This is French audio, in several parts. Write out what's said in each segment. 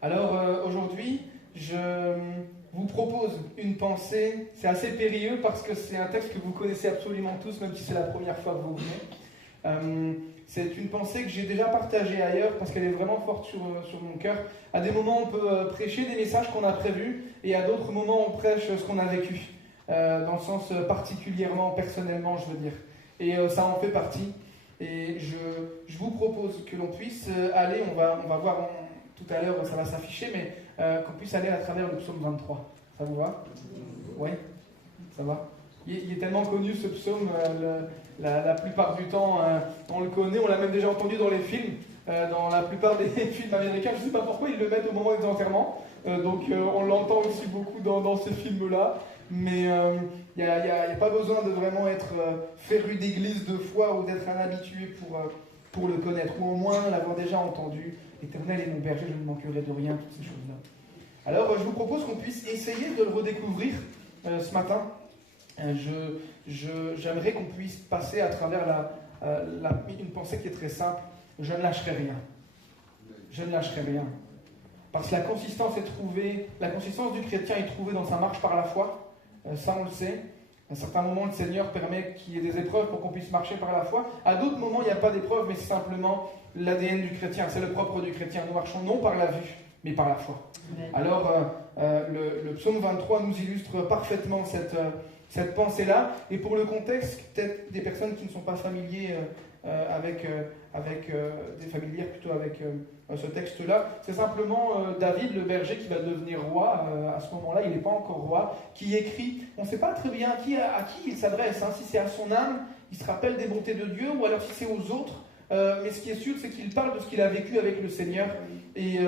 Alors aujourd'hui, je vous propose une pensée. C'est assez périlleux parce que c'est un texte que vous connaissez absolument tous, même si c'est la première fois que vous venez. C'est une pensée que j'ai déjà partagée ailleurs parce qu'elle est vraiment forte sur mon cœur. À des moments, on peut prêcher des messages qu'on a prévus et à d'autres moments, on prêche ce qu'on a vécu. Dans le sens particulièrement, personnellement, je veux dire. Et ça en fait partie. Et je vous propose que l'on puisse aller, on va voir tout à l'heure, ça va s'afficher, mais qu'on puisse aller à travers le psaume 23. Ça vous va? Oui? Ça va? Il est tellement connu ce psaume, la plupart du temps, on le connaît, on l'a même déjà entendu dans les films, dans la plupart des films américains. Je ne sais pas pourquoi ils le mettent au moment des enterrements, donc on l'entend aussi beaucoup dans ces films-là. Mais il n'y a pas besoin de vraiment être féru d'église de foi ou d'être un habitué pour le connaître, ou au moins l'avoir déjà entendu. L'Éternel est mon berger, je ne manquerai de rien, toutes ces choses-là. Alors je vous propose qu'on puisse essayer de le redécouvrir ce matin. J'aimerais qu'on puisse passer à travers une pensée qui est très simple. Je ne lâcherai rien. Je ne lâcherai rien. Parce que la consistance du chrétien est trouvée dans sa marche par la foi. Ça, on le sait. À certains moments, le Seigneur permet qu'il y ait des épreuves pour qu'on puisse marcher par la foi. À d'autres moments, il n'y a pas d'épreuves, mais c'est simplement l'ADN du chrétien. C'est le propre du chrétien. Nous marchons non par la vue, mais par la foi. Amen. Alors, le psaume 23 nous illustre parfaitement cette pensée-là. Et pour le contexte, peut-être des personnes qui ne sont pas familiers avec ce texte-là, c'est simplement David, le berger, qui va devenir roi à ce moment-là. Il n'est pas encore roi, qui écrit. On ne sait pas très bien à qui il s'adresse. Si c'est à son âme, il se rappelle des bontés de Dieu, ou alors si c'est aux autres. Mais ce qui est sûr, c'est qu'il parle de ce qu'il a vécu avec le Seigneur, et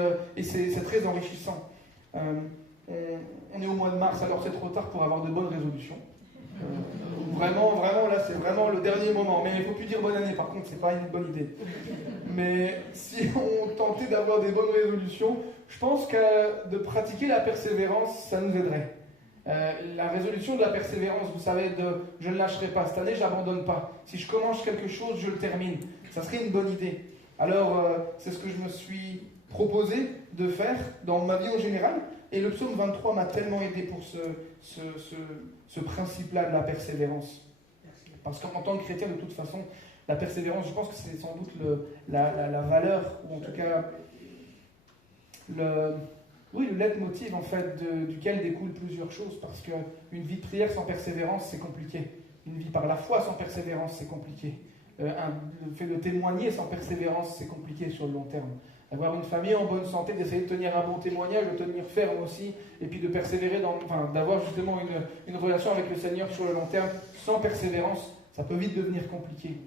c'est très enrichissant. On est au mois de mars, alors c'est trop tard pour avoir de bonnes résolutions. Vraiment, là, c'est vraiment le dernier moment. Mais il ne faut plus dire bonne année, par contre, c'est pas une bonne idée. Mais si on tentait d'avoir des bonnes résolutions, je pense que de pratiquer la persévérance, ça nous aiderait. La résolution de la persévérance, vous savez, je ne lâcherai pas. Cette année, je n'abandonne pas. Si je commence quelque chose, je le termine. Ça serait une bonne idée. Alors, c'est ce que je me suis proposé de faire dans ma vie en général. Et le psaume 23 m'a tellement aidé pour ce principe-là de la persévérance. Parce qu'en tant que chrétien, de toute façon, la persévérance, je pense que c'est sans doute la valeur, ou en tout cas le leitmotiv en fait, duquel découlent plusieurs choses. Parce qu'une vie de prière sans persévérance, c'est compliqué. Une vie par la foi sans persévérance, c'est compliqué. Le fait de témoigner sans persévérance, c'est compliqué sur le long terme. D'avoir une famille en bonne santé, d'essayer de tenir un bon témoignage, de tenir ferme aussi, et puis de persévérer, d'avoir justement une relation avec le Seigneur sur le long terme, sans persévérance, ça peut vite devenir compliqué.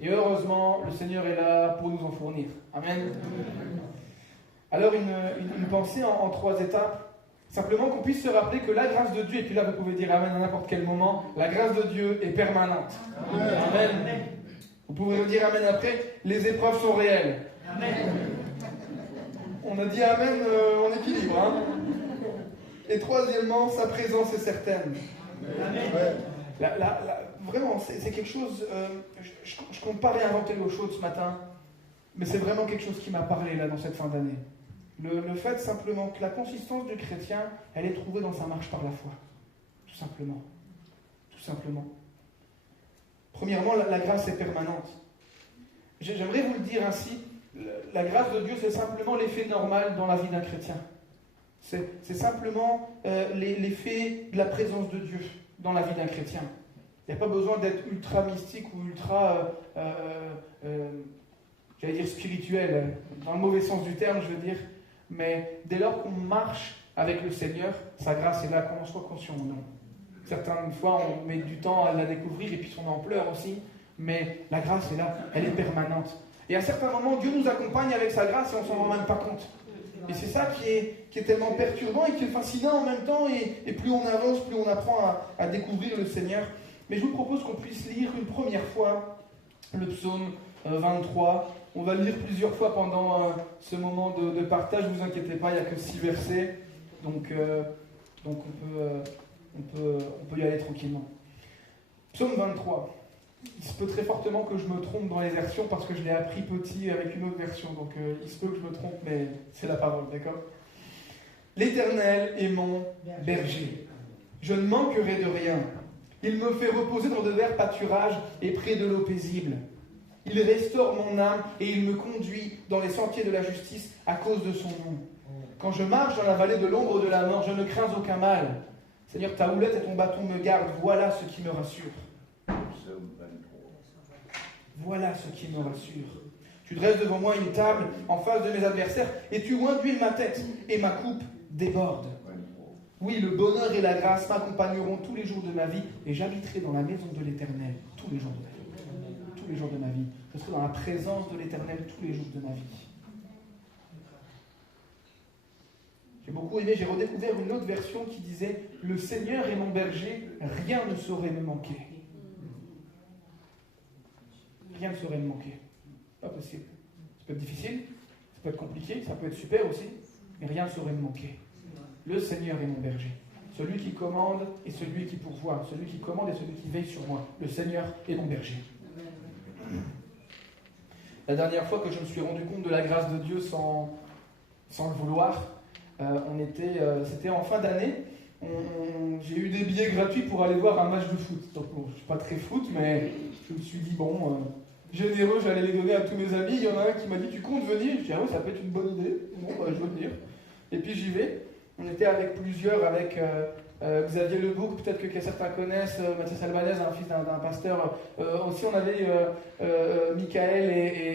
Et heureusement, le Seigneur est là pour nous en fournir. Amen. Alors une pensée en 3 étapes, simplement qu'on puisse se rappeler que la grâce de Dieu, et puis là vous pouvez dire Amen à n'importe quel moment, la grâce de Dieu est permanente. Amen. Vous pouvez dire Amen après, les épreuves sont réelles. Amen. On a dit Amen en équilibre. Et troisièmement, sa présence est certaine. Amen. Vraiment, c'est quelque chose... je compte pas réinventer l'eau chaude ce matin, mais c'est vraiment quelque chose qui m'a parlé là dans cette fin d'année. Le fait simplement que la consistance du chrétien, elle est trouvée dans sa marche par la foi. Tout simplement. Tout simplement. Premièrement, la grâce est permanente. J'aimerais vous le dire ainsi. La grâce de Dieu, c'est simplement l'effet normal dans la vie d'un chrétien. C'est simplement l'effet de la présence de Dieu dans la vie d'un chrétien. Il n'y a pas besoin d'être ultra mystique ou ultra, j'allais dire spirituel, dans le mauvais sens du terme, je veux dire. Mais dès lors qu'on marche avec le Seigneur, sa grâce est là, qu'on en soit conscient ou non. Certaines fois, on met du temps à la découvrir et puis on en pleure aussi. Mais la grâce est là, elle est permanente. Et à certains moments, Dieu nous accompagne avec sa grâce et on ne s'en rend même pas compte. Et c'est ça qui est tellement perturbant et qui est fascinant en même temps. Et plus on avance, plus on apprend à découvrir le Seigneur. Mais je vous propose qu'on puisse lire une première fois le psaume 23. On va le lire plusieurs fois pendant ce moment de partage. Ne vous inquiétez pas, il n'y a que 6 versets. Donc on peut y aller tranquillement. Psaume 23. Il se peut très fortement que je me trompe dans les versions parce que je l'ai appris petit avec une autre version. Donc il se peut que je me trompe, mais c'est la parole, d'accord ? L'Éternel est mon berger. Je ne manquerai de rien. Il me fait reposer dans de verts pâturages et près de l'eau paisible. Il restaure mon âme et il me conduit dans les sentiers de la justice à cause de son nom. Quand je marche dans la vallée de l'ombre de la mort, je ne crains aucun mal. Seigneur, ta houlette et ton bâton me gardent. Voilà ce qui me rassure. Voilà ce qui me rassure. Tu dresses devant moi une table en face de mes adversaires et tu oins d'huile ma tête et ma coupe déborde. Oui, le bonheur et la grâce m'accompagneront tous les jours de ma vie et j'habiterai dans la maison de l'Éternel tous les jours de ma vie. Tous les jours de ma vie. Je serai dans la présence de l'Éternel tous les jours de ma vie. J'ai beaucoup aimé, j'ai redécouvert une autre version qui disait « Le Seigneur est mon berger, rien ne saurait me manquer. » Rien ne saurait me manquer. Pas possible. Ça peut être difficile, ça peut être compliqué, ça peut être super aussi, mais rien ne saurait me manquer. Le Seigneur est mon berger. Celui qui commande et celui qui pourvoit. Celui qui commande et celui qui veille sur moi. Le Seigneur est mon berger. La dernière fois que je me suis rendu compte de la grâce de Dieu sans le vouloir, c'était en fin d'année. J'ai eu des billets gratuits pour aller voir un match de foot. Donc bon, je ne suis pas très foot, mais je me suis dit, généreux, j'allais les donner à tous mes amis. Il y en a un qui m'a dit, tu comptes venir? Je dis, ah oui, ça peut être une bonne idée. Bon, je veux venir. Et puis j'y vais. On était avec plusieurs, avec Xavier Lebouc, peut-être que certains connaissent, Mathias Albanese, un fils d'un pasteur. Aussi, on avait Michael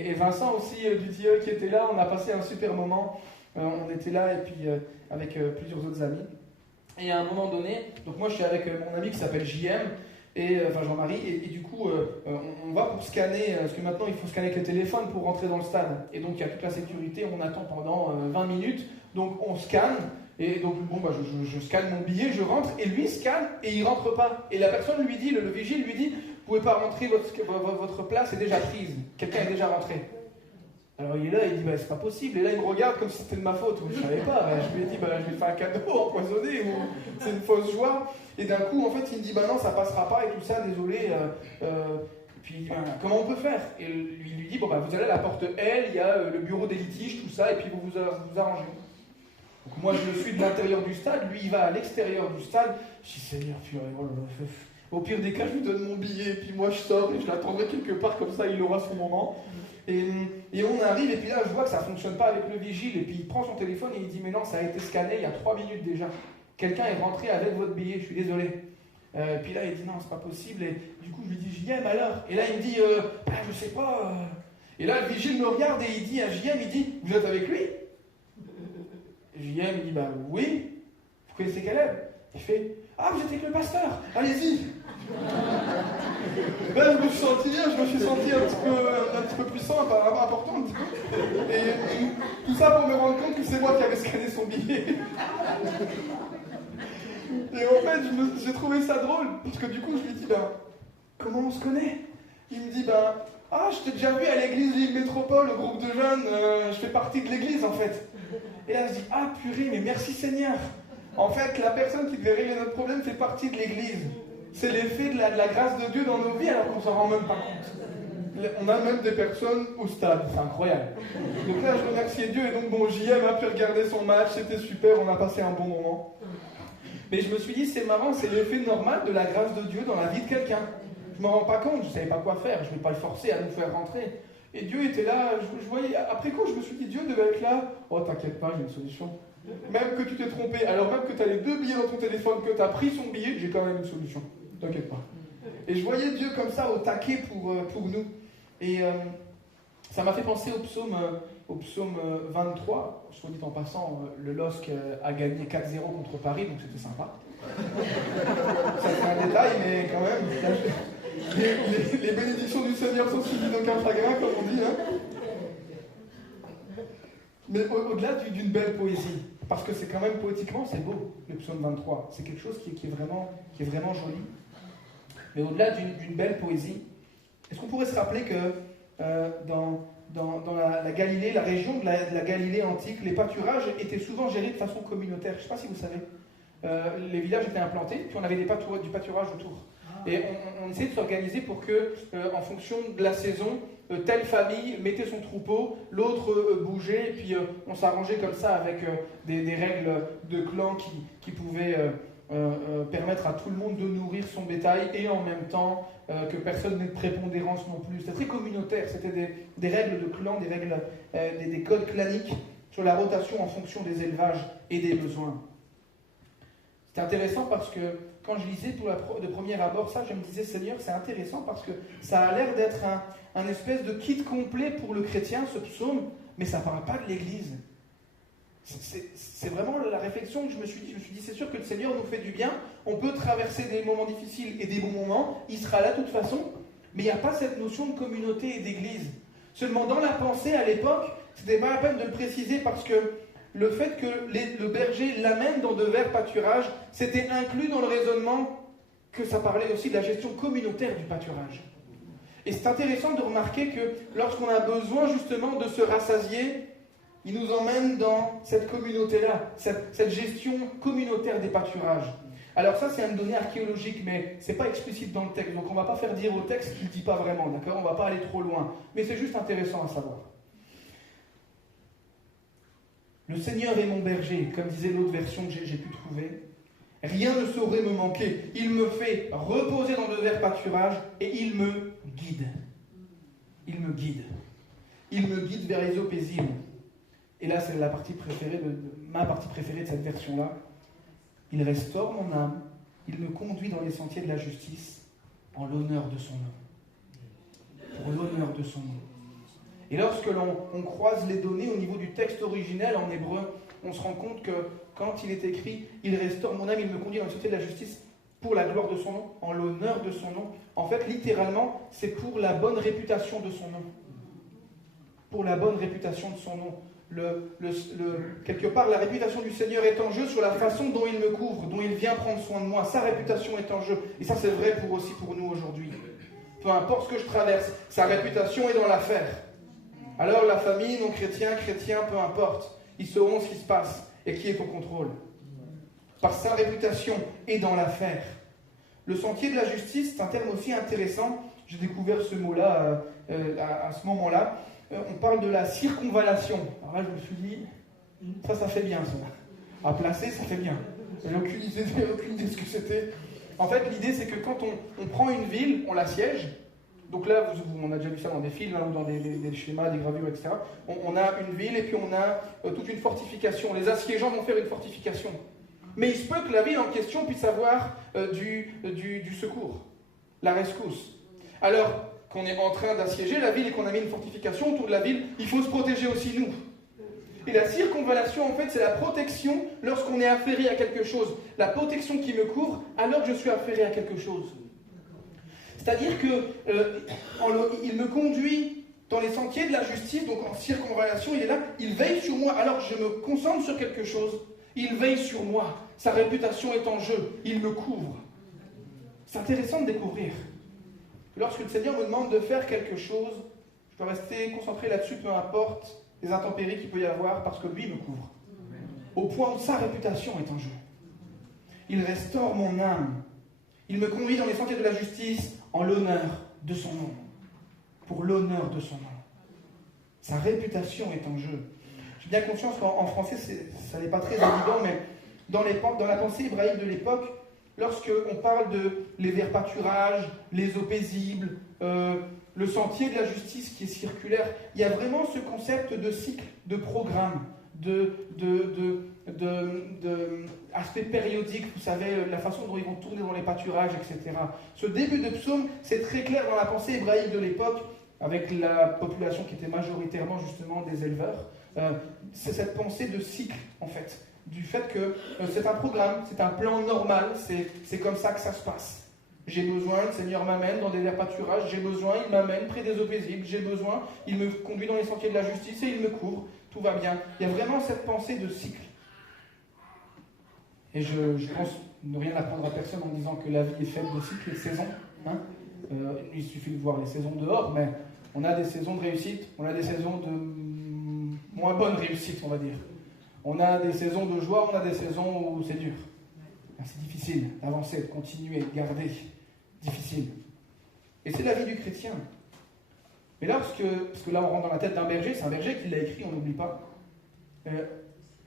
et Vincent aussi du Tilleul qui étaient là. On a passé un super moment. On était là et puis avec plusieurs autres amis. Et à un moment donné, donc moi je suis avec mon ami qui s'appelle JM, enfin Jean-Marie, et du coup on va pour scanner, parce que maintenant il faut scanner avec le téléphone pour rentrer dans le stade. Et donc il y a toute la sécurité, on attend pendant 20 minutes, donc on scanne. Et donc, je scanne mon billet, je rentre, et lui scanne, et il rentre pas. Et la personne lui dit, le vigile lui dit, vous pouvez pas rentrer, votre place est déjà prise. Quelqu'un est déjà rentré. Alors il est là, il dit, c'est pas possible. Et là, il me regarde comme si c'était de ma faute. Je savais pas. Je lui ai dit, je vais faire un cadeau empoisonné, ou c'est une fausse joie. Et d'un coup, en fait, il me dit, non, ça passera pas, et tout ça, désolé. Puis il dit, comment on peut faire? Et il lui dit, vous allez à la porte L, il y a le bureau des litiges, tout ça, et puis vous arrangez. Donc moi je le suis de l'intérieur du stade, lui il va à l'extérieur du stade. Je dis Seigneur, au pire des cas je lui donne mon billet, et puis moi je sors et je l'attendrai quelque part, comme ça il aura son moment. Et on arrive, et puis là je vois que ça ne fonctionne pas avec le vigile, et puis il prend son téléphone et il dit mais non, ça a été scanné il y a 3 minutes déjà. Quelqu'un est rentré avec votre billet, je suis désolé. Et puis là il dit non, c'est pas possible, et du coup je lui dis JM alors. Et là il me dit je sais pas. Et là le vigile me regarde et il dit à JM, il dit vous êtes avec lui? JM il dit oui, vous connaissez Caleb? Il fait vous êtes avec le pasteur, allez-y. Là je me suis senti un petit peu puissant, important un petit peu. Et tout ça pour me rendre compte que c'est moi qui avais scanné son billet. Et en fait j'ai trouvé ça drôle, parce que du coup je lui dis comment on se connaît? Il me dit je t'ai déjà vu à l'église Lille Métropole, au groupe de jeunes, je fais partie de l'église en fait. Et là, je dis, purée, mais merci Seigneur. En fait, la personne qui devait régler notre problème fait partie de l'église. C'est l'effet de la grâce de Dieu dans nos vies, alors qu'on s'en rend même pas compte. On a même des personnes au stade, c'est incroyable. Donc là, je remerciais Dieu, et donc JM a pu regarder son match, c'était super, on a passé un bon moment. Mais je me suis dit, c'est marrant, c'est l'effet normal de la grâce de Dieu dans la vie de quelqu'un. Je ne me rends pas compte, je ne savais pas quoi faire, je ne vais pas le forcer à nous faire rentrer. Et Dieu était là, je voyais, après coup je me suis dit, Dieu devait être là. Oh t'inquiète pas, j'ai une solution. Même que tu t'es trompé, alors même que tu as les 2 billets dans ton téléphone, que tu as pris son billet, j'ai quand même une solution. T'inquiète pas. Et je voyais Dieu comme ça au taquet pour nous. Et ça m'a fait penser au psaume 23. Soit dit en passant, le LOSC a gagné 4-0 contre Paris, donc c'était sympa. Ça c'est un détail, mais quand même... Les bénédictions du Seigneur sont suivies d'aucun chagrin, comme on dit. Mais au-delà d'une belle poésie, parce que c'est quand même poétiquement, c'est beau, le psaume 23. C'est quelque chose qui est vraiment joli. Mais au-delà d'une belle poésie, est-ce qu'on pourrait se rappeler que dans la Galilée, la région de la Galilée antique, les pâturages étaient souvent gérés de façon communautaire? Je ne sais pas si vous savez. Les villages étaient implantés, puis on avait du pâturage autour. Et on essaie de s'organiser pour que, en fonction de la saison, telle famille mettait son troupeau, l'autre bougeait, et puis on s'arrangeait comme ça avec des règles de clan qui pouvaient permettre à tout le monde de nourrir son bétail et en même temps que personne n'ait de prépondérance non plus. C'était très communautaire, c'était des règles de clan, des règles, des codes claniques sur la rotation en fonction des élevages et des besoins. C'est intéressant parce que quand je lisais de premier abord ça, je me disais, Seigneur, c'est intéressant parce que ça a l'air d'être un espèce de kit complet pour le chrétien, ce psaume, mais ça ne parle pas de l'Église. C'est vraiment la réflexion que je me suis dit. Je me suis dit, c'est sûr que le Seigneur nous fait du bien, on peut traverser des moments difficiles et des bons moments, il sera là de toute façon, mais il n'y a pas cette notion de communauté et d'Église. Seulement dans la pensée à l'époque, c'était pas la peine de le préciser parce que le fait que le berger l'amène dans de verts pâturages, c'était inclus dans le raisonnement que ça parlait aussi de la gestion communautaire du pâturage. Et c'est intéressant de remarquer que lorsqu'on a besoin justement de se rassasier, il nous emmène dans cette communauté-là, cette gestion communautaire des pâturages. Alors ça, c'est une donnée archéologique, mais ce n'est pas explicite dans le texte, donc on ne va pas faire dire au texte qu'il ne dit pas vraiment, d'accord ? On ne va pas aller trop loin, mais c'est juste intéressant à savoir. Le Seigneur est mon berger, comme disait l'autre version que j'ai pu trouver. Rien ne saurait me manquer. Il me fait reposer dans de verts pâturages et il me guide. Il me guide. Il me guide vers les eaux paisibles. Et là, c'est la partie préférée ma partie préférée de cette version-là. Il restaure mon âme. Il me conduit dans les sentiers de la justice en l'honneur de son nom. Pour l'honneur de son nom. Et lorsque l'on croise les données au niveau du texte originel en hébreu, on se rend compte que quand il est écrit « Il restaure mon âme, il me conduit dans les sentiers de la justice pour la gloire de son nom, en l'honneur de son nom », en fait, littéralement, c'est pour la bonne réputation de son nom. Pour la bonne réputation de son nom. Quelque part, la réputation du Seigneur est en jeu sur la façon dont il me couvre, dont il vient prendre soin de moi. Sa réputation est en jeu. Et ça, c'est vrai aussi pour nous aujourd'hui. Peu importe ce que je traverse, sa réputation est dans l'affaire. Alors la famille, non-chrétien, chrétien, peu importe, ils sauront ce qui se passe et qui est au contrôle. Parce que sa réputation est dans l'affaire. Le sentier de la justice, c'est un terme aussi intéressant. J'ai découvert ce mot-là à ce moment-là. On parle de la circonvallation. Alors là, je me suis dit, ça fait bien ça. À placer, ça fait bien. J'ai aucune idée de ce que c'était. En fait, l'idée, c'est que quand on prend une ville, on l'assiège. Donc là, on a déjà vu ça dans des films, ou dans des schémas, des gravures, etc. On a une ville et puis on a toute une fortification. Les assiégeants vont faire une fortification. Mais il se peut que la ville en question puisse avoir du secours, la rescousse. Alors qu'on est en train d'assiéger la ville et qu'on a mis une fortification autour de la ville, il faut se protéger aussi nous. Et la circonvallation, en fait, c'est la protection lorsqu'on est affairé à quelque chose. La protection qui me couvre alors que je suis affairé à quelque chose. C'est-à-dire qu'il me conduit dans les sentiers de la justice, donc en circonvallation, il est là, il veille sur moi, alors je me concentre sur quelque chose, il veille sur moi, sa réputation est en jeu, il me couvre. C'est intéressant de découvrir. Lorsque le Seigneur me demande de faire quelque chose, je dois rester concentré là-dessus, peu importe les intempéries qu'il peut y avoir, parce que lui me couvre. Au point où sa réputation est en jeu. Il restaure mon âme. Il me conduit dans les sentiers de la justice en l'honneur de son nom. Pour l'honneur de son nom. Sa réputation est en jeu. J'ai bien conscience qu'en français, ça n'est pas très évident, mais dans la pensée hébraïque de l'époque, lorsqu'on parle de les verts pâturages, les eaux paisibles, le sentier de la justice qui est circulaire, il y a vraiment ce concept de cycle, de programme, aspect périodique, vous savez, la façon dont ils vont tourner dans les pâturages, etc. Ce début de psaume, c'est très clair dans la pensée hébraïque de l'époque, avec la population qui était majoritairement justement des éleveurs. C'est cette pensée de cycle, en fait, du fait que c'est un programme, c'est un plan normal, c'est comme ça que ça se passe. J'ai besoin, le Seigneur m'amène dans des verts pâturages, j'ai besoin, il m'amène près des eaux paisibles, j'ai besoin, il me conduit dans les sentiers de la justice et il me couvre, tout va bien. Il y a vraiment cette pensée de cycle. Et je pense ne rien apprendre à personne en disant que la vie est faite de cycles et de saisons. Hein. Il suffit de voir les saisons dehors, mais on a des saisons de réussite, on a des saisons de moins bonne réussite, on va dire. On a des saisons de joie, on a des saisons où c'est dur. C'est difficile d'avancer, de continuer, de garder. difficile. Et c'est la vie du chrétien. Mais parce que là on rentre dans la tête d'un berger, c'est un berger qui l'a écrit, on n'oublie pas.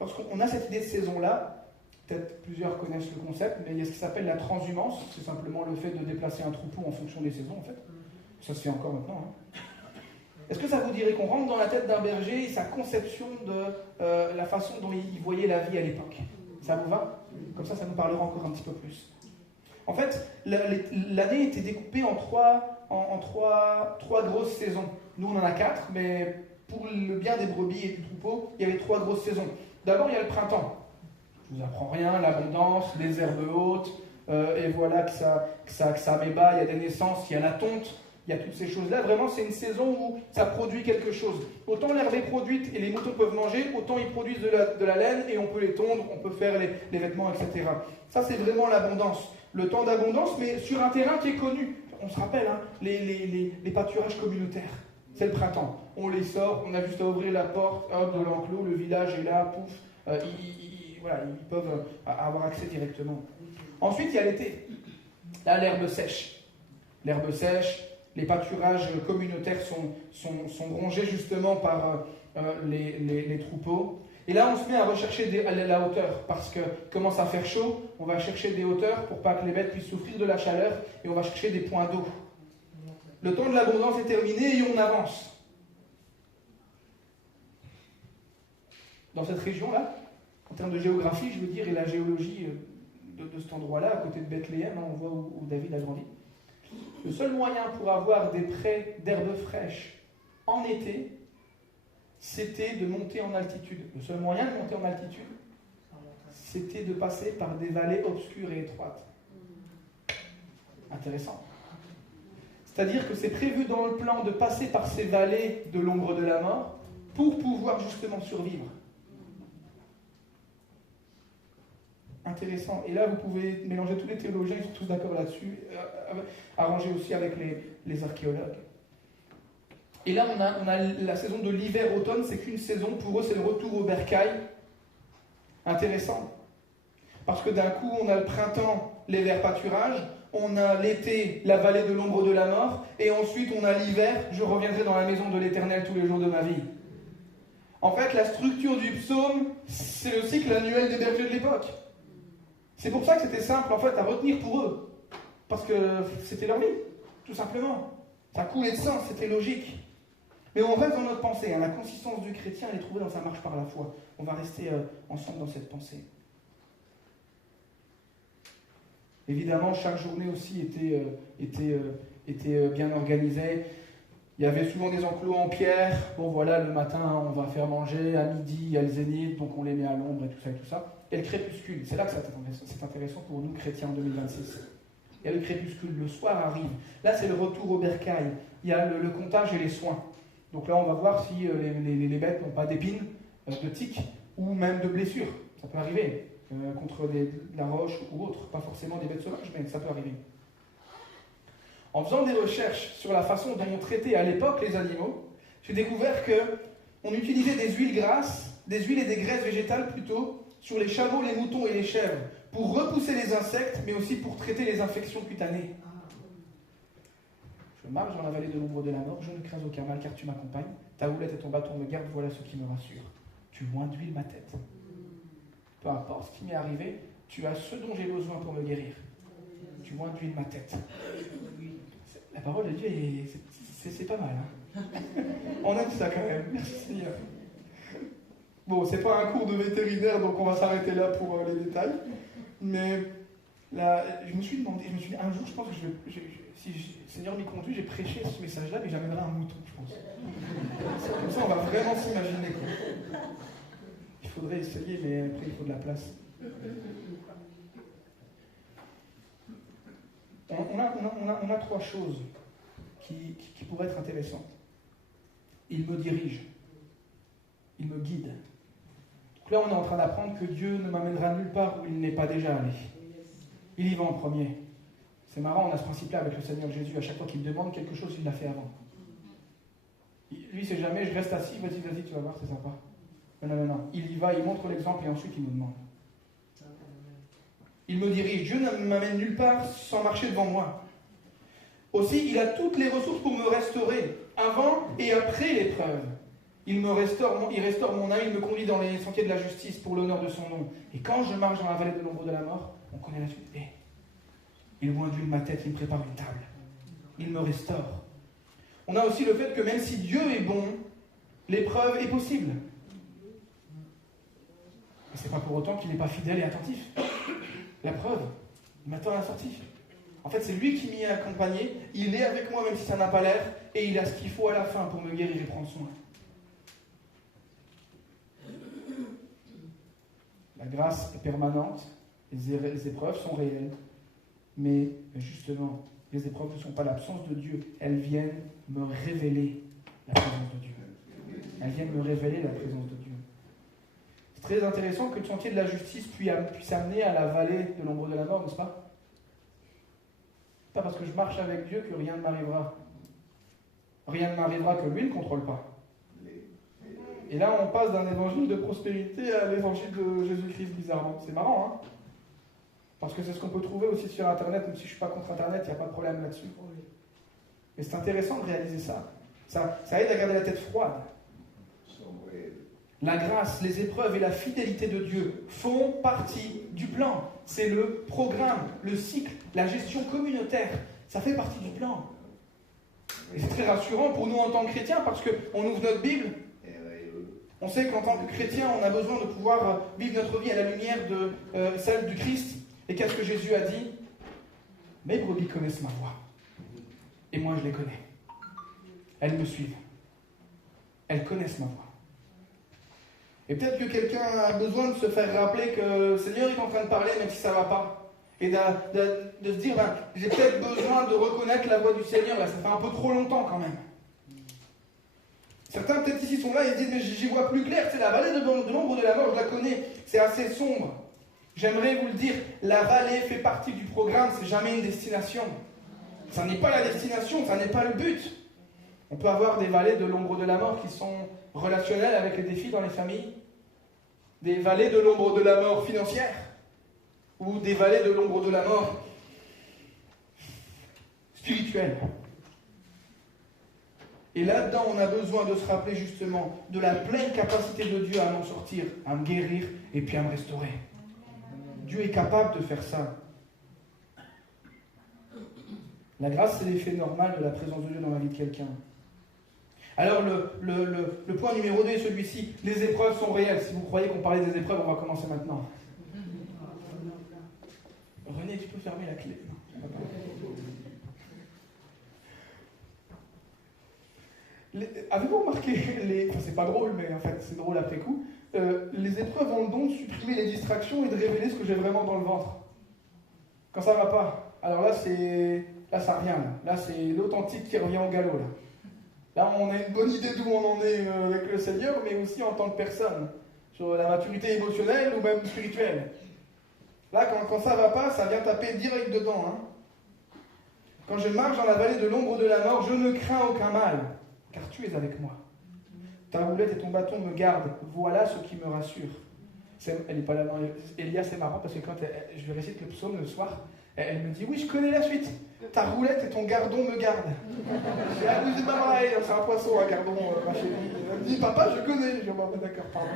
Lorsqu'on a cette idée de saison-là, peut-être plusieurs connaissent le concept, mais il y a ce qui s'appelle la transhumance, c'est simplement le fait de déplacer un troupeau en fonction des saisons en fait. Ça se fait encore maintenant. Est-ce que ça vous dirait qu'on rentre dans la tête d'un berger et sa conception de la façon dont il voyait la vie à l'époque? Ça vous va? Comme ça nous parlera encore un petit peu plus. En fait, l'année était découpée en trois grosses saisons. Nous, on en a 4, mais pour le bien des brebis et du troupeau, il y avait 3 grosses saisons. D'abord, il y a le printemps. Je ne vous apprends rien, l'abondance, les herbes hautes, et voilà que ça m'ébat, il y a des naissances, il y a la tonte, il y a toutes ces choses-là. Vraiment, c'est une saison où ça produit quelque chose. Autant l'herbe est produite et les moutons peuvent manger, autant ils produisent de la laine et on peut les tondre, on peut faire les vêtements, etc. Ça, c'est vraiment l'abondance. Le temps d'abondance, mais sur un terrain qui est connu. On se rappelle, hein, les pâturages communautaires. C'est le printemps. On les sort, on a juste à ouvrir la porte, hop, de l'enclos, le village est là, pouf. Ils peuvent avoir accès directement. Ensuite, il y a l'été. Là, l'herbe sèche. L'herbe sèche, les pâturages communautaires sont rongés justement par les troupeaux. Et là, on se met à rechercher la hauteur, parce que commence à faire chaud, on va chercher des hauteurs pour pas que les bêtes puissent souffrir de la chaleur, et on va chercher des points d'eau. Le temps de l'abondance est terminé et on avance. Dans cette région-là, en termes de géographie, je veux dire, et la géologie de cet endroit-là, à côté de Bethléem, on voit où David a grandi. Le seul moyen pour avoir des prés d'herbes fraîches en été, c'était de monter en altitude. Le seul moyen de monter en altitude, c'était de passer par des vallées obscures et étroites. Intéressant. C'est-à-dire que c'est prévu dans le plan de passer par ces vallées de l'ombre de la mort pour pouvoir justement survivre. Intéressant. Et là, vous pouvez mélanger tous les théologiens, ils sont tous d'accord là-dessus, arranger aussi avec les archéologues. Et là, on a la saison de l'hiver-automne, c'est qu'une saison, pour eux, c'est le retour au bercail. Intéressant. Parce que d'un coup, on a le printemps, les verts pâturages, on a l'été, la vallée de l'ombre de la mort, et ensuite on a l'hiver, je reviendrai dans la maison de l'Éternel tous les jours de ma vie. En fait, la structure du psaume, c'est le cycle annuel des bergers de l'époque. C'est pour ça que c'était simple, en fait, à retenir pour eux. Parce que c'était leur vie, tout simplement. Ça coulait de sang, c'était logique. Mais on reste dans notre pensée. La consistance du chrétien, elle est trouvée dans sa marche par la foi. On va rester ensemble dans cette pensée. Évidemment, chaque journée aussi était bien organisée. Il y avait souvent des enclos en pierre. Bon, voilà, le matin, on va faire manger. À midi, il y a le zénith, donc on les met à l'ombre et tout ça et tout ça. Et le crépuscule, c'est là que c'est intéressant pour nous, chrétiens, en 2026. Il y a le crépuscule, le soir arrive. Là, c'est le retour au bercail. Il y a le comptage et les soins. Donc là, on va voir si les bêtes n'ont pas d'épines, de tiques ou même de blessures. Ça peut arriver. Contre de la roche ou autre, pas forcément des bêtes sauvages, mais ça peut arriver. En faisant des recherches sur la façon dont on traitait à l'époque les animaux, j'ai découvert qu'on utilisait des huiles grasses, des huiles et des graisses végétales plutôt, sur les chameaux, les moutons et les chèvres, pour repousser les insectes, mais aussi pour traiter les infections cutanées. Je marche dans la vallée de l'ombre de la mort, je ne crains aucun mal car tu m'accompagnes, ta houlette et ton bâton me gardent, voilà ce qui me rassure. Tu oins d'huile ma tête. Peu importe ce qui m'est arrivé, tu as ce dont j'ai besoin pour me guérir. Tu oins d'huile ma tête. La parole de Dieu, c'est pas mal. Hein. On aime ça quand même. Merci Seigneur. Bon, c'est pas un cours de vétérinaire, donc on va s'arrêter là pour les détails. Mais là, je me suis dit, un jour, je pense que si le Seigneur m'y conduit, j'ai prêché ce message-là, mais j'amènerai un mouton, je pense. Comme ça, on va vraiment s'imaginer. Il faudrait essayer, mais après, il faut de la place. On a 3 choses qui pourraient être intéressantes. Il me dirige. Il me guide. Donc là, on est en train d'apprendre que Dieu ne m'amènera nulle part où il n'est pas déjà allé. Il y va en premier. C'est marrant, on a ce principe-là avec le Seigneur Jésus. À chaque fois qu'il me demande quelque chose, il l'a fait avant. Lui, c'est jamais, je reste assis, vas-y, tu vas voir, c'est sympa. Non. Il y va, il montre l'exemple et ensuite il nous demande. Il me dirige. Dieu ne m'amène nulle part sans marcher devant moi. Aussi, il a toutes les ressources pour me restaurer, avant et après l'épreuve. Il restaure mon âme, il me conduit dans les sentiers de la justice pour l'honneur de son nom. Et quand je marche dans la vallée de l'ombre de la mort, on connaît la suite. Il oint d'huile ma tête, il me prépare une table. Il me restaure. On a aussi le fait que même si Dieu est bon, l'épreuve est possible. Mais ce n'est pas pour autant qu'il n'est pas fidèle et attentif. La preuve, il m'attend à la sortie. En fait, c'est lui qui m'y a accompagné. Il est avec moi, même si ça n'a pas l'air, et il a ce qu'il faut à la fin pour me guérir et prendre soin. La grâce est permanente, les épreuves sont réelles, mais justement, les épreuves ne sont pas l'absence de Dieu, elles viennent me révéler la présence de Dieu. Elles viennent me révéler la présence de Dieu. C'est très intéressant que le sentier de la justice puisse amener à la vallée de l'ombre de la mort, n'est-ce pas? Pas parce que je marche avec Dieu que rien ne m'arrivera. Rien ne m'arrivera que lui ne contrôle pas. Et là, on passe d'un évangile de prospérité à l'évangile de Jésus-Christ, bizarrement. C'est marrant, hein? Parce que c'est ce qu'on peut trouver aussi sur Internet, même si je ne suis pas contre Internet, il n'y a pas de problème là-dessus. Mais c'est intéressant de réaliser ça. Ça aide à garder la tête froide. La grâce, les épreuves et la fidélité de Dieu font partie du plan. C'est le programme, le cycle, la gestion communautaire. Ça fait partie du plan. Et c'est très rassurant pour nous en tant que chrétiens, parce qu'on ouvre notre Bible. On sait qu'en tant que chrétien, on a besoin de pouvoir vivre notre vie à la lumière de celle du Christ. Et qu'est-ce que Jésus a dit? Mes brebis connaissent ma voix. Et moi, je les connais. Elles me suivent. Elles connaissent ma voix. Et peut-être que quelqu'un a besoin de se faire rappeler que le Seigneur est en train de parler, même si ça ne va pas. Et de se dire, j'ai peut-être besoin de reconnaître la voix du Seigneur. Là, ça fait un peu trop longtemps quand même. Certains peut-être ici sont là et disent, mais j'y vois plus clair, c'est la vallée de l'ombre de la mort, je la connais, c'est assez sombre. J'aimerais vous le dire, la vallée fait partie du programme, c'est jamais une destination. Ça n'est pas la destination, ça n'est pas le but. On peut avoir des vallées de l'ombre de la mort qui sont relationnelles avec les défis dans les familles, des vallées de l'ombre de la mort financière, ou des vallées de l'ombre de la mort spirituelle. Et là-dedans, on a besoin de se rappeler justement de la pleine capacité de Dieu à m'en sortir, à me guérir et puis à me restaurer. Dieu est capable de faire ça. La grâce, c'est l'effet normal de la présence de Dieu dans la vie de quelqu'un. Alors, le point numéro 2 est celui-ci. Les épreuves sont réelles. Si vous croyez qu'on parlait des épreuves, on va commencer maintenant. René, tu peux fermer la clé? Avez-vous remarqué, enfin c'est pas drôle, mais en fait c'est drôle après coup, les épreuves ont le don de supprimer les distractions et de révéler ce que j'ai vraiment dans le ventre. Quand ça va pas, alors là ça revient, là c'est l'authentique qui revient au galop. Là on a une bonne idée d'où on en est avec le Seigneur, mais aussi en tant que personne, sur la maturité émotionnelle ou même spirituelle. Là quand ça va pas, ça vient taper direct dedans. Hein. Quand je marche dans la vallée de l'ombre de la mort, je ne crains aucun mal. Car tu es avec moi. Ta roulette et ton bâton me gardent. Voilà ce qui me rassure. Elle n'est pas là. Elia, c'est marrant parce que quand je lui récite le psaume le soir, elle me dit, oui, je connais la suite. Ta roulette et ton gardon me gardent. Je dis, ah oui, c'est pas pareil, c'est un poisson, un gardon, ma chérie. Elle me dit, papa, je connais. Je dis, bah, d'accord, pardon.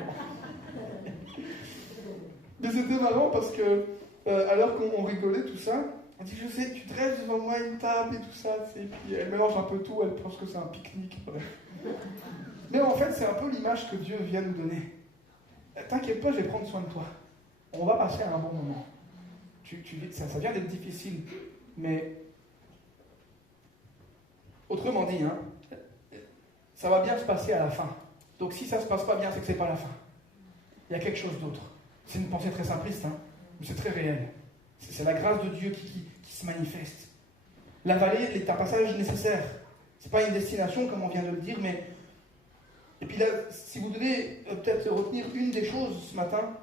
Mais c'était marrant parce que, alors qu'on rigolait, tout ça, on dit, je sais, tu dresses devant moi une table et tout ça, et puis elle mélange un peu tout, elle pense que c'est un pique-nique. Bref. Mais en fait, c'est un peu l'image que Dieu vient nous donner. T'inquiète pas, je vais prendre soin de toi. On va passer à un bon moment. Ça vient d'être difficile, mais autrement dit, hein, ça va bien se passer à la fin. Donc si ça ne se passe pas bien, c'est que c'est pas la fin. Il y a quelque chose d'autre. C'est une pensée très simpliste, hein, mais c'est très réel. C'est la grâce de Dieu qui se manifeste. La vallée est un passage nécessaire. Ce n'est pas une destination, comme on vient de le dire, mais... Et puis là, si vous devez peut-être retenir une des choses ce matin,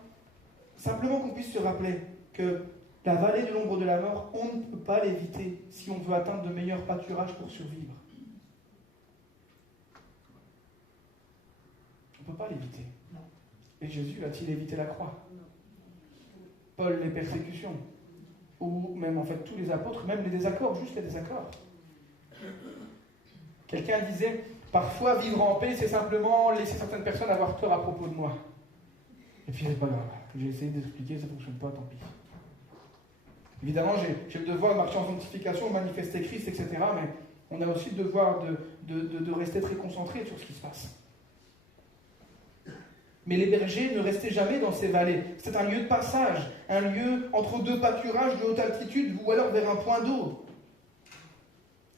simplement qu'on puisse se rappeler que la vallée de l'ombre de la mort, on ne peut pas l'éviter si on veut atteindre de meilleurs pâturages pour survivre. On ne peut pas l'éviter. Et Jésus a-t-il évité la croix? Paul, les persécutions. Ou même en fait tous les apôtres, même les désaccords, juste les désaccords. Quelqu'un disait, parfois vivre en paix, c'est simplement laisser certaines personnes avoir peur à propos de moi. Et puis c'est pas grave, j'ai essayé d'expliquer, ça ne fonctionne pas, tant pis. Évidemment, j'ai le devoir de marcher en sanctification, de manifester Christ, etc. Mais on a aussi le devoir de rester très concentré sur ce qui se passe. Mais les bergers ne restaient jamais dans ces vallées. C'est un lieu de passage, un lieu entre deux pâturages de haute altitude ou alors vers un point d'eau.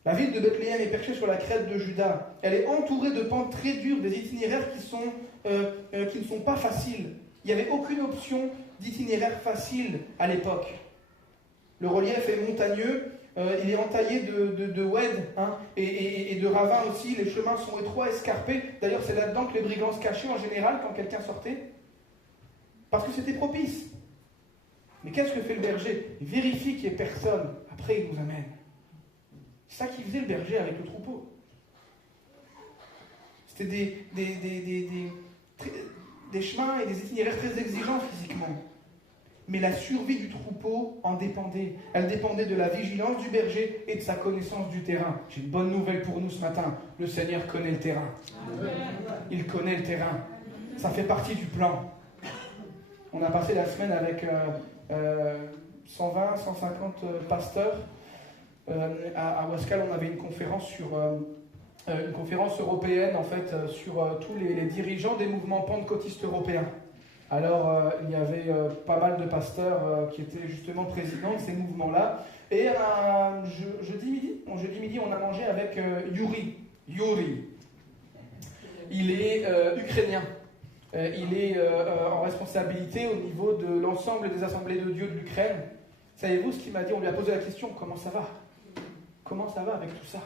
La ville de Bethléem est perchée sur la crête de Juda. Elle est entourée de pentes très dures, des itinéraires qui ne sont pas faciles. Il n'y avait aucune option d'itinéraire facile à l'époque. Le relief est montagneux, il est entaillé de oueds et de ravins aussi. Les chemins sont étroits, escarpés. D'ailleurs, c'est là-dedans que les brigands se cachaient en général quand quelqu'un sortait. Parce que c'était propice. Mais qu'est-ce que fait le berger? Il vérifie qu'il n'y ait personne. Après, il nous amène. C'est ça qu'il faisait le berger avec le troupeau. C'était des chemins et des itinéraires très exigeants physiquement. Mais la survie du troupeau en dépendait. Elle dépendait de la vigilance du berger et de sa connaissance du terrain. J'ai une bonne nouvelle pour nous ce matin. Le Seigneur connaît le terrain. Il connaît le terrain. Ça fait partie du plan. On a passé la semaine avec 120, 150 pasteurs. À Ouaskal, on avait une conférence une conférence européenne en fait sur tous les dirigeants des mouvements pentecôtistes européens. Alors il y avait pas mal de pasteurs qui étaient justement présidents de ces mouvements-là. Et jeudi midi, on a mangé avec Yuri. Il est ukrainien. Il est en responsabilité au niveau de l'ensemble des assemblées de Dieu de l'Ukraine. Savez-vous ce qu'il m'a dit? On lui a posé la question, comment ça va? Comment ça va avec tout ça?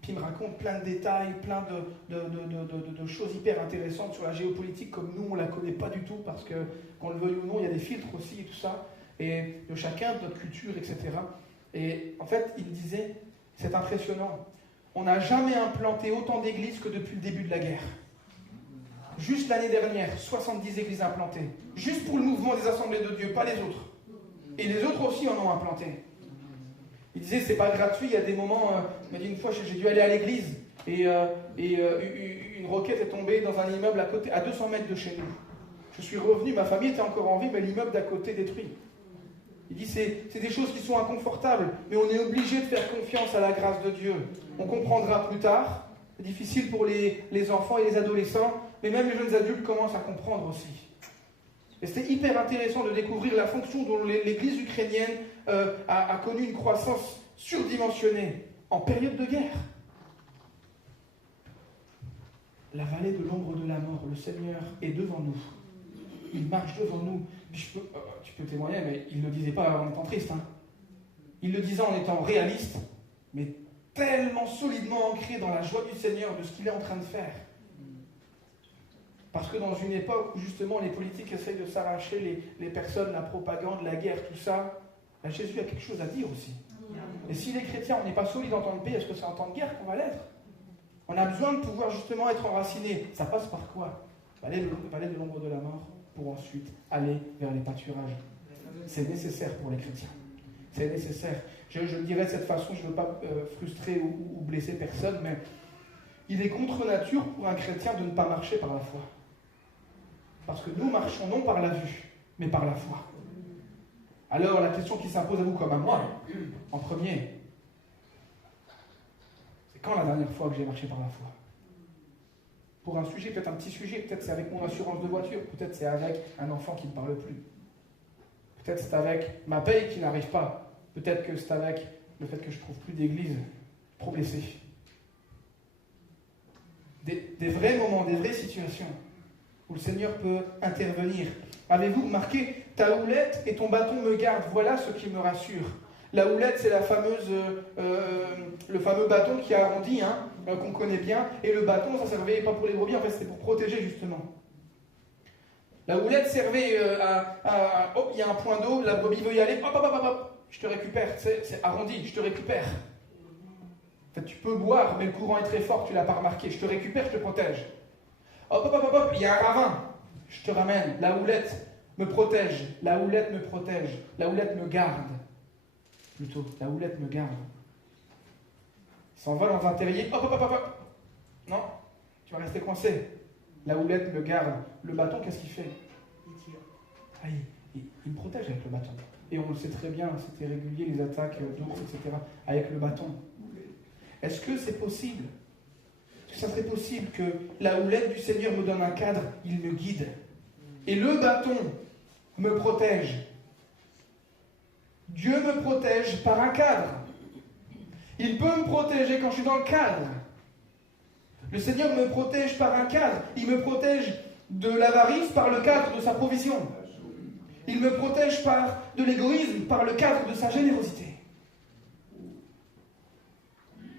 Puis il me raconte plein de détails, plein de choses hyper intéressantes sur la géopolitique, comme nous, on ne la connaît pas du tout, parce que, qu'on le veuille ou non, il y a des filtres aussi et tout ça, et de chacun, de notre culture, etc. Et en fait, il disait, c'est impressionnant, on n'a jamais implanté autant d'églises que depuis le début de la guerre. Juste l'année dernière, 70 églises implantées. Juste pour le mouvement des assemblées de Dieu, pas les autres. Et les autres aussi en ont implanté. Il disait, c'est pas gratuit, il y a des moments, il m'a dit une fois, j'ai dû aller à l'église, et une roquette est tombée dans un immeuble à côté, à 200 mètres de chez nous. Je suis revenu, ma famille était encore en vie, mais l'immeuble d'à côté détruit. Il dit, c'est des choses qui sont inconfortables, mais on est obligé de faire confiance à la grâce de Dieu. On comprendra plus tard, c'est difficile pour les enfants et les adolescents, mais même les jeunes adultes commencent à comprendre aussi. Et c'était hyper intéressant de découvrir la fonction dont l'Église ukrainienne a connu une croissance surdimensionnée en période de guerre. La vallée de l'ombre de la mort, le Seigneur est devant nous. Il marche devant nous. Tu peux témoigner, mais il ne le disait pas en étant triste. Il le disait en étant réaliste, mais tellement solidement ancré dans la joie du Seigneur, de ce qu'il est en train de faire. Parce que dans une époque où justement les politiques essayent de s'arracher les personnes, la propagande, la guerre, tout ça, ben Jésus a quelque chose à dire aussi. Et si les chrétiens, on n'est pas solides en temps de paix, est-ce que c'est en temps de guerre qu'on va l'être? On a besoin de pouvoir justement être enracinés. Ça passe par quoi? Vallée de l'ombre de la mort, pour ensuite aller vers les pâturages. C'est nécessaire pour les chrétiens. C'est nécessaire. Je le dirais de cette façon, je ne veux pas frustrer ou blesser personne, mais il est contre nature pour un chrétien de ne pas marcher par la foi. Parce que nous marchons non par la vue, mais par la foi. Alors la question qui s'impose à vous comme à moi, en premier, c'est quand la dernière fois que j'ai marché par la foi? Pour un sujet, peut-être un petit sujet, peut-être c'est avec mon assurance de voiture, peut-être c'est avec un enfant qui ne parle plus. Peut-être c'est avec ma paye qui n'arrive pas. Peut-être que c'est avec le fait que je ne trouve plus d'église, trop blessé. Des vrais moments, des vraies situations où le Seigneur peut intervenir. Avez-vous remarqué, ta houlette et ton bâton me gardent, voilà ce qui me rassure. La houlette, c'est le fameux bâton qui a arrondi, qu'on connaît bien, et le bâton, ça servait pas pour les brebis, en fait c'était pour protéger justement. La houlette servait hop, il y a un point d'eau, la brebis veut y aller, hop, je te récupère, c'est arrondi, je te récupère. En fait, tu peux boire, mais le courant est très fort, tu ne l'as pas remarqué. Je te récupère, je te protège. Hop, il y a un ravin. Je te ramène. La houlette me protège. La houlette me protège. La houlette me garde. Plutôt, la houlette me garde. s'envole dans un terrier, hop, hop, hop, hop, hop. Non, tu vas rester coincé. La houlette me garde. Le bâton, qu'est-ce qu'il fait? Il tire. Ah, il me protège avec le bâton. Et on le sait très bien, c'était régulier, les attaques d'ours, etc., avec le bâton. Est-ce que c'est possible? Est-ce que ça serait possible que la houlette du Seigneur me donne un cadre, il me guide, et le bâton me protège? Dieu me protège par un cadre. Il peut me protéger quand je suis dans le cadre. Le Seigneur me protège par un cadre. Il me protège de l'avarice par le cadre de sa provision. Il me protège de l'égoïsme par le cadre de sa générosité.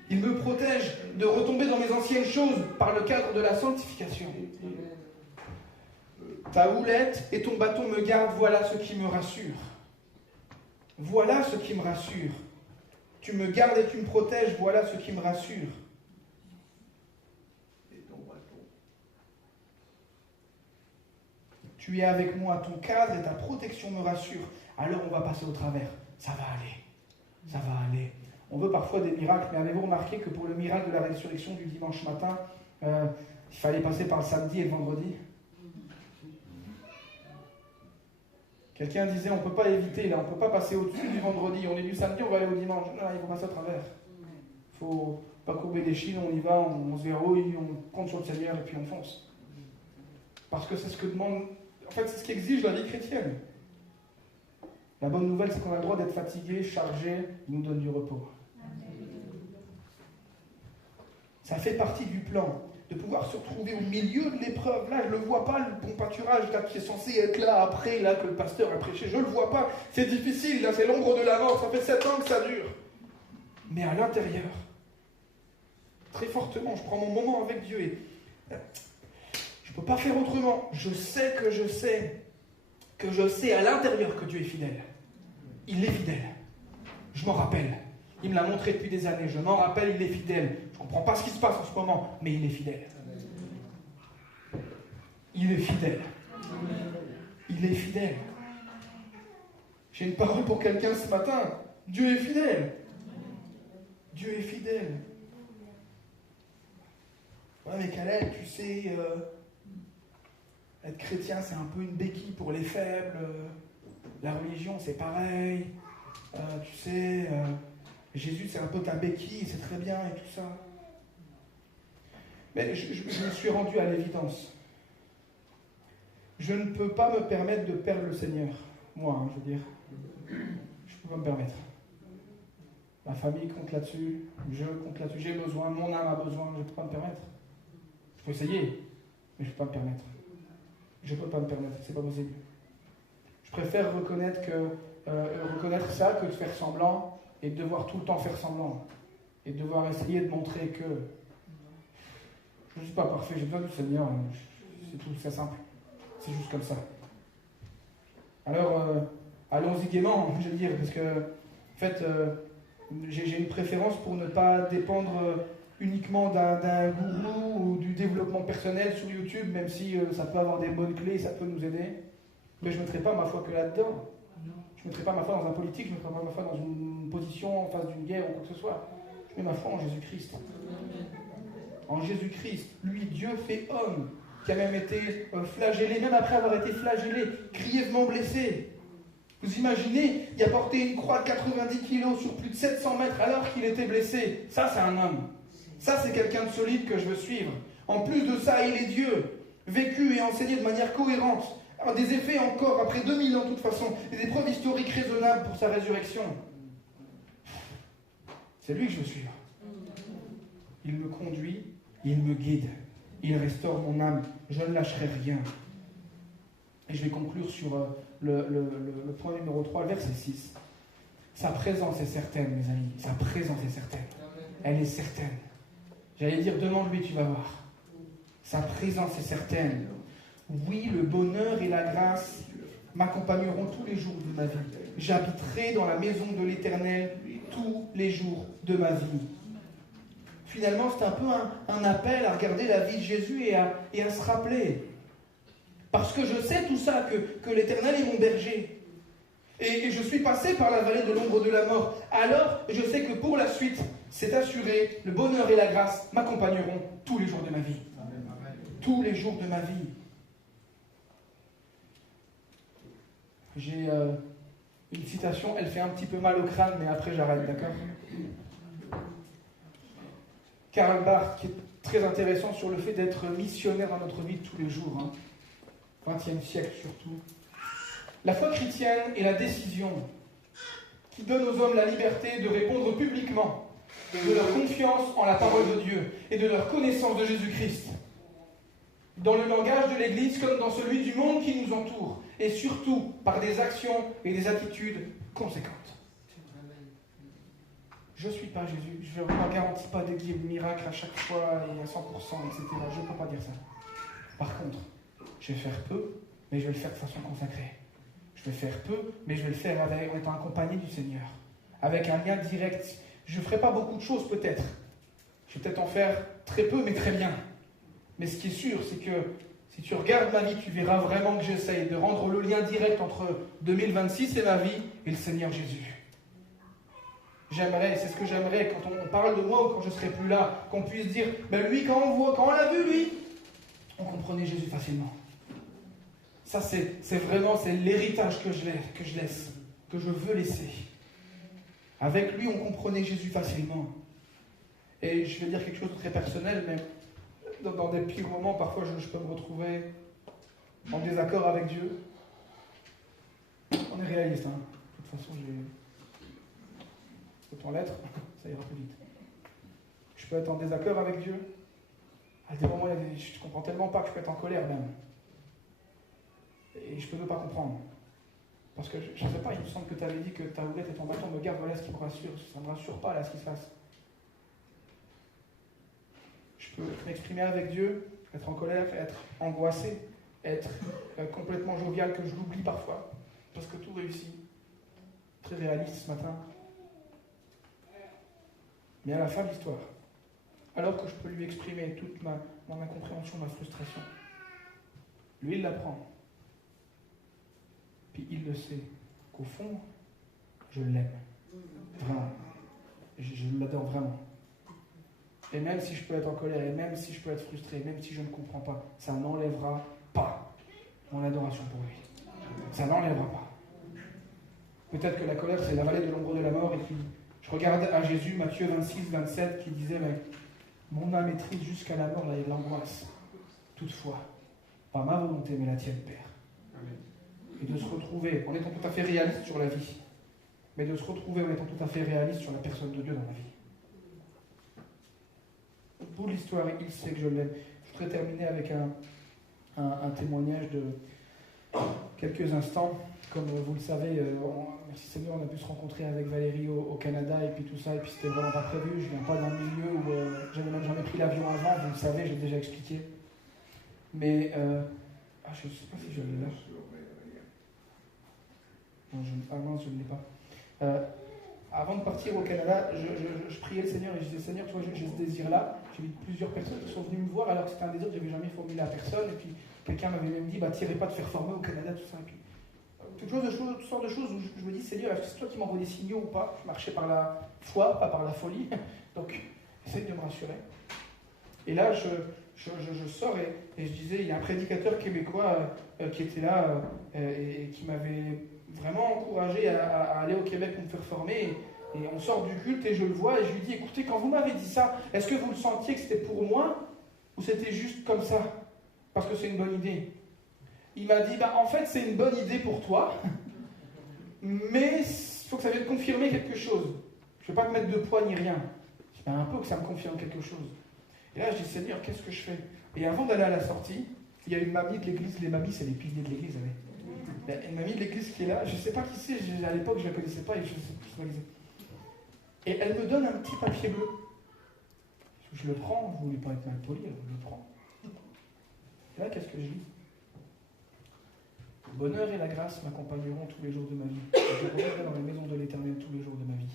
Il me protège de retomber dans mes anciennes choses par le cadre de la sanctification. Ta houlette et ton bâton me gardent, voilà ce qui me rassure. Voilà ce qui me rassure. Tu me gardes et tu me protèges, voilà ce qui me rassure. Tu es avec moi, ton cadre et ta protection me rassurent. Alors on va passer au travers. Ça va aller. Ça va aller. On veut parfois des miracles, mais avez-vous remarqué que pour le miracle de la résurrection du dimanche matin, il fallait passer par le samedi et le vendredi? Quelqu'un disait, on ne peut pas éviter, là, on ne peut pas passer au-dessus du vendredi. On est du samedi, on va aller au dimanche. Non, il faut passer au travers. Il ne faut pas courber des chines, on y va, on se verrouille, on compte sur le Seigneur et puis on fonce. Parce que c'est ce que demande... En fait, c'est ce qu'exige la vie chrétienne. La bonne nouvelle, c'est qu'on a le droit d'être fatigué, chargé, il nous donne du repos. Ça fait partie du plan, de pouvoir se retrouver au milieu de l'épreuve. Là, je ne le vois pas, le bon pâturage là, qui est censé être là après, là, que le pasteur a prêché. Je ne le vois pas. C'est difficile, là, c'est l'ombre de la mort. Ça fait 7 ans que ça dure. Mais à l'intérieur, très fortement, je prends mon moment avec Dieu et je ne peux pas faire autrement. Je sais à l'intérieur que Dieu est fidèle. Il est fidèle. Je m'en rappelle. Il me l'a montré depuis des années. Je m'en rappelle, il est fidèle. Je ne comprends pas ce qui se passe en ce moment, mais il est fidèle. Il est fidèle. Il est fidèle. J'ai une parole pour quelqu'un ce matin. Dieu est fidèle. Dieu est fidèle. Ouais, mais Caleb, tu sais, être chrétien, c'est un peu une béquille pour les faibles. La religion, c'est pareil. Tu sais, Jésus, c'est un peu ta béquille, c'est très bien et tout ça. Mais je me suis rendu à l'évidence. Je ne peux pas me permettre de perdre le Seigneur. Moi, je veux dire. Je ne peux pas me permettre. Ma famille compte là-dessus, je compte là-dessus, j'ai besoin, mon âme a besoin, je ne peux pas me permettre. Je peux essayer, mais je ne peux pas me permettre. Je ne peux pas me permettre, c'est pas possible. Je préfère reconnaître ça que de faire semblant et de devoir tout le temps faire semblant. Et de devoir essayer de montrer que je ne suis pas parfait, j'ai besoin du Seigneur. C'est tout, c'est simple. C'est juste comme ça. Alors, allons-y gaiement, je veux dire, parce que, en fait, j'ai une préférence pour ne pas dépendre uniquement d'un gourou ou du développement personnel sur YouTube, même si ça peut avoir des bonnes clés, ça peut nous aider. Mais je ne mettrai pas ma foi que là-dedans. Je ne mettrai pas ma foi dans un politique, je ne mettrai pas ma foi dans une position en face d'une guerre ou quoi que ce soit. Je mets ma foi en Jésus-Christ. En Jésus-Christ, lui, Dieu fait homme, qui a même été flagellé, même après avoir été flagellé, grièvement blessé. Vous imaginez, il a porté une croix de 90 kilos sur plus de 700 mètres alors qu'il était blessé. Ça, c'est un homme. Ça, c'est quelqu'un de solide que je veux suivre. En plus de ça, il est Dieu, vécu et enseigné de manière cohérente. Alors, des effets encore, après 2000 ans de toute façon, et des preuves historiques raisonnables pour sa résurrection. C'est lui que je veux suivre. Il me conduit, il me guide, il restaure mon âme, je ne lâcherai rien. Et je vais conclure sur le point numéro 3, verset 6. Sa présence est certaine, mes amis, sa présence est certaine. Elle est certaine. J'allais dire, demande-lui, tu vas voir. Sa présence est certaine. Oui, le bonheur et la grâce m'accompagneront tous les jours de ma vie. J'habiterai dans la maison de l'Éternel tous les jours de ma vie. Finalement, c'est un peu un appel à regarder la vie de Jésus et à se rappeler. Parce que je sais tout ça, que l'Éternel est mon berger. Et je suis passé par la vallée de l'ombre de la mort. Alors, je sais que pour la suite, C'est assuré, le bonheur et la grâce m'accompagneront tous les jours de ma vie. Tous les jours de ma vie. J'ai une citation, elle fait un petit peu mal au crâne, mais après j'arrête, d'accord? Karl Barth, qui est très intéressant sur le fait d'être missionnaire dans notre vie de tous les jours, hein. 20e siècle surtout. La foi chrétienne est la décision qui donne aux hommes la liberté de répondre publiquement de leur confiance en la parole de Dieu et de leur connaissance de Jésus-Christ, dans le langage de l'Église comme dans celui du monde qui nous entoure, et surtout par des actions et des attitudes conséquentes. Je ne suis pas Jésus, je ne vous garantis pas des miracles à chaque fois et à 100%, etc. Je ne peux pas dire ça. Par contre, je vais faire peu, mais je vais le faire de façon consacrée. Je vais faire peu, mais je vais le faire en étant accompagné du Seigneur, avec un lien direct. Je ne ferai pas beaucoup de choses peut-être. Je vais peut-être en faire très peu, mais très bien. Mais ce qui est sûr, c'est que si tu regardes ma vie, tu verras vraiment que j'essaye de rendre le lien direct entre 2026 et ma vie et le Seigneur Jésus. J'aimerais, c'est ce que j'aimerais quand on parle de moi ou quand je ne serai plus là, qu'on puisse dire, ben lui, quand on l'a vu, lui, on comprenait Jésus facilement. Ça, c'est vraiment l'héritage que je laisse, que je veux laisser. Avec lui, on comprenait Jésus facilement. Et je vais dire quelque chose de très personnel, mais dans des pires moments, parfois, je peux me retrouver en désaccord avec Dieu. On est réaliste, hein. De toute façon, autant l'être, ça ira plus vite. Je peux être en désaccord avec Dieu. À des moments, je ne comprends tellement pas que je peux être en colère même. Et je peux ne pas comprendre. Parce que je ne sais pas, il me semble que tu avais dit que ta houlette et ton bâton me gardent, voilà ce qui me rassure. Ça ne me rassure pas là ce qui se passe. Je peux m'exprimer avec Dieu, être en colère, être angoissé, être complètement jovial, que je l'oublie parfois, parce que tout réussit. Très réaliste ce matin. Mais à la fin de l'histoire, alors que je peux lui exprimer toute mon incompréhension, ma frustration, lui il l'apprend. Puis il le sait qu'au fond, je l'aime. Vraiment. Je l'adore vraiment. Et même si je peux être en colère, et même si je peux être frustré, même si je ne comprends pas, ça n'enlèvera pas mon adoration pour lui. Ça n'enlèvera pas. Peut-être que la colère, c'est la vallée de l'ombre de la mort, et puis je regarde à Jésus, Matthieu 26, 27, qui disait, mais mon âme est triste jusqu'à la mort, là, il y a de l'angoisse. Toutefois, pas ma volonté, mais la tienne, Père. Et de se retrouver, en étant tout à fait réaliste sur la vie, mais de se retrouver en étant tout à fait réaliste sur la personne de Dieu dans la vie. Pour l'histoire, il sait que je l'aime. Je voudrais terminer avec un témoignage de quelques instants. Comme vous le savez, merci Seigneur, on a pu se rencontrer avec Valérie au Canada, et puis tout ça, et puis c'était vraiment pas prévu. Je ne viens pas d'un milieu où j'avais même jamais pris l'avion avant, vous le savez, j'ai déjà expliqué. Mais, je ne sais pas si je l'ai là. Non, je ne l'ai pas. Avant de partir au Canada, je priais le Seigneur et je disais, Seigneur, tu vois, j'ai ce désir-là. J'ai vu plusieurs personnes qui sont venues me voir alors que c'était un désir que je n'avais jamais formulé à personne. Et puis quelqu'un m'avait même dit, t'irais pas te faire former au Canada, tout ça. Et puis, toutes sortes de choses où je me dis, Seigneur, est-ce que c'est toi qui m'envoies des signaux ou pas? Je marchais par la foi, pas par la folie. Donc, essaye de me rassurer. Et là, je sors et je disais, il y a un prédicateur québécois qui était là et qui m'avait vraiment encouragé à aller au Québec pour me faire former. Et on sort du culte et je le vois et je lui dis, écoutez, quand vous m'avez dit ça, est-ce que vous le sentiez que c'était pour moi ou c'était juste comme ça? Parce que c'est une bonne idée. Il m'a dit, en fait, c'est une bonne idée pour toi, mais il faut que ça vienne confirmer quelque chose. Je ne vais pas te mettre de poids ni rien. Je dis, un peu que ça me confirme quelque chose. Et là, je dis, Seigneur, qu'est-ce que je fais? Et avant d'aller à la sortie, il y a une mamie de l'église. Les mamies, c'est les piliers de l'église. Il y a une mamie de l'église qui est là. Je ne sais pas qui c'est. À l'époque, je ne la connaissais pas et je ne sais plus ce qu'elle disait. Et elle me donne un petit papier bleu. Je le prends. Je ne voulais pas être mal poli, alors je le prends. Et là, qu'est-ce que je lis? Le bonheur et la grâce m'accompagneront tous les jours de ma vie. Je reviendrai dans la maison de l'Éternel tous les jours de ma vie.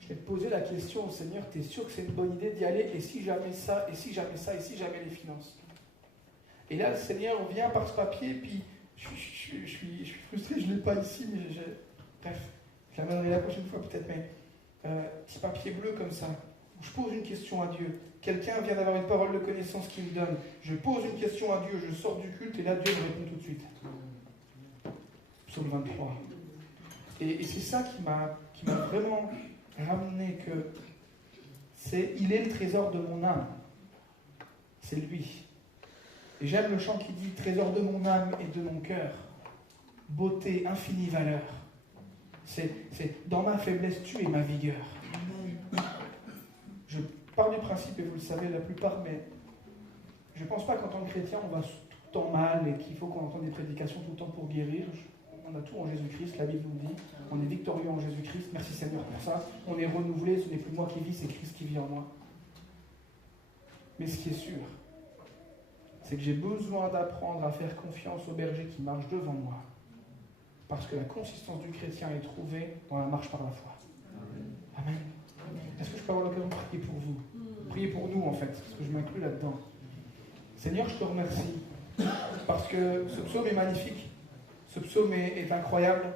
Je vais te poser la question au Seigneur, tu es sûr que c'est une bonne idée d'y aller? Et si jamais ça, et si jamais ça, et si jamais les finances? Et là, le Seigneur vient par ce papier, puis je suis frustré, je ne l'ai pas ici, mais bref, je l'amènerai la prochaine fois peut-être, mais petit papier bleu comme ça. Je pose une question à Dieu. Quelqu'un vient d'avoir une parole de connaissance qu'il me donne. Je pose une question à Dieu, je sors du culte et là Dieu me répond tout de suite. Psaume 23. Et c'est ça qui m'a vraiment ramené que il est le trésor de mon âme. C'est lui. Et j'aime le chant qui dit trésor de mon âme et de mon cœur. Beauté, infinie valeur. C'est dans ma faiblesse, tu es ma vigueur. Je pars du principe, et vous le savez la plupart, mais je ne pense pas qu'en tant que chrétien, on va tout le temps mal et qu'il faut qu'on entende des prédications tout le temps pour guérir. On a tout en Jésus-Christ, la Bible nous dit. On est victorieux en Jésus-Christ. Merci Seigneur pour ça. On est renouvelé, ce n'est plus moi qui vis, c'est Christ qui vit en moi. Mais ce qui est sûr, c'est que j'ai besoin d'apprendre à faire confiance au berger qui marche devant moi. Parce que la consistance du chrétien est trouvée dans la marche par la foi. Amen. Est-ce que je peux avoir l'occasion de prier pour vous? Prier pour nous, en fait, parce que je m'inclus là-dedans. Seigneur, je te remercie, parce que ce psaume est magnifique. Ce psaume est incroyable.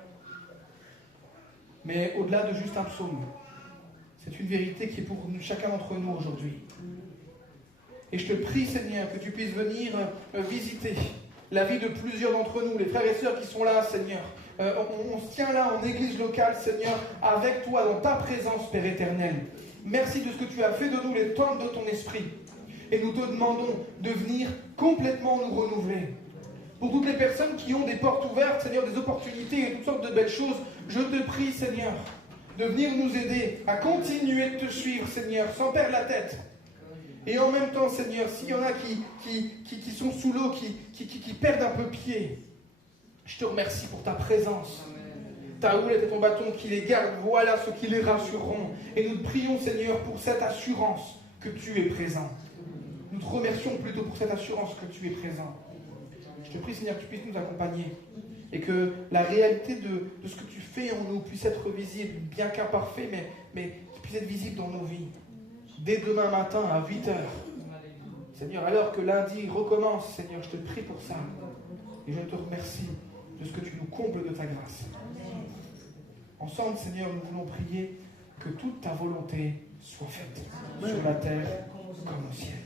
Mais au-delà de juste un psaume, c'est une vérité qui est pour chacun d'entre nous aujourd'hui. Et je te prie, Seigneur, que tu puisses venir visiter la vie de plusieurs d'entre nous, les frères et sœurs qui sont là, Seigneur. On se tient là en église locale, Seigneur, avec toi, dans ta présence, Père éternel. Merci de ce que tu as fait de nous, les temples de ton esprit. Et nous te demandons de venir complètement nous renouveler. Pour toutes les personnes qui ont des portes ouvertes, Seigneur, des opportunités et toutes sortes de belles choses, je te prie, Seigneur, de venir nous aider à continuer de te suivre, Seigneur, sans perdre la tête. Et en même temps, Seigneur, s'il y en a qui sont sous l'eau, qui perdent un peu pied, je te remercie pour ta présence. Ta houlette et ton bâton qui les gardent, voilà ce qui les rassureront. Et nous te prions, Seigneur, pour cette assurance que tu es présent. Nous te remercions plutôt pour cette assurance que tu es présent. Je te prie, Seigneur, que tu puisses nous accompagner. Et que la réalité de ce que tu fais en nous puisse être visible, bien qu'imparfait, mais qui puisse être visible dans nos vies. Dès demain matin à 8h. Seigneur, alors que lundi recommence, Seigneur, je te prie pour ça. Et je te remercie de ce que tu nous combles de ta grâce. Ensemble, Seigneur, nous voulons prier que toute ta volonté soit faite sur la terre comme au ciel.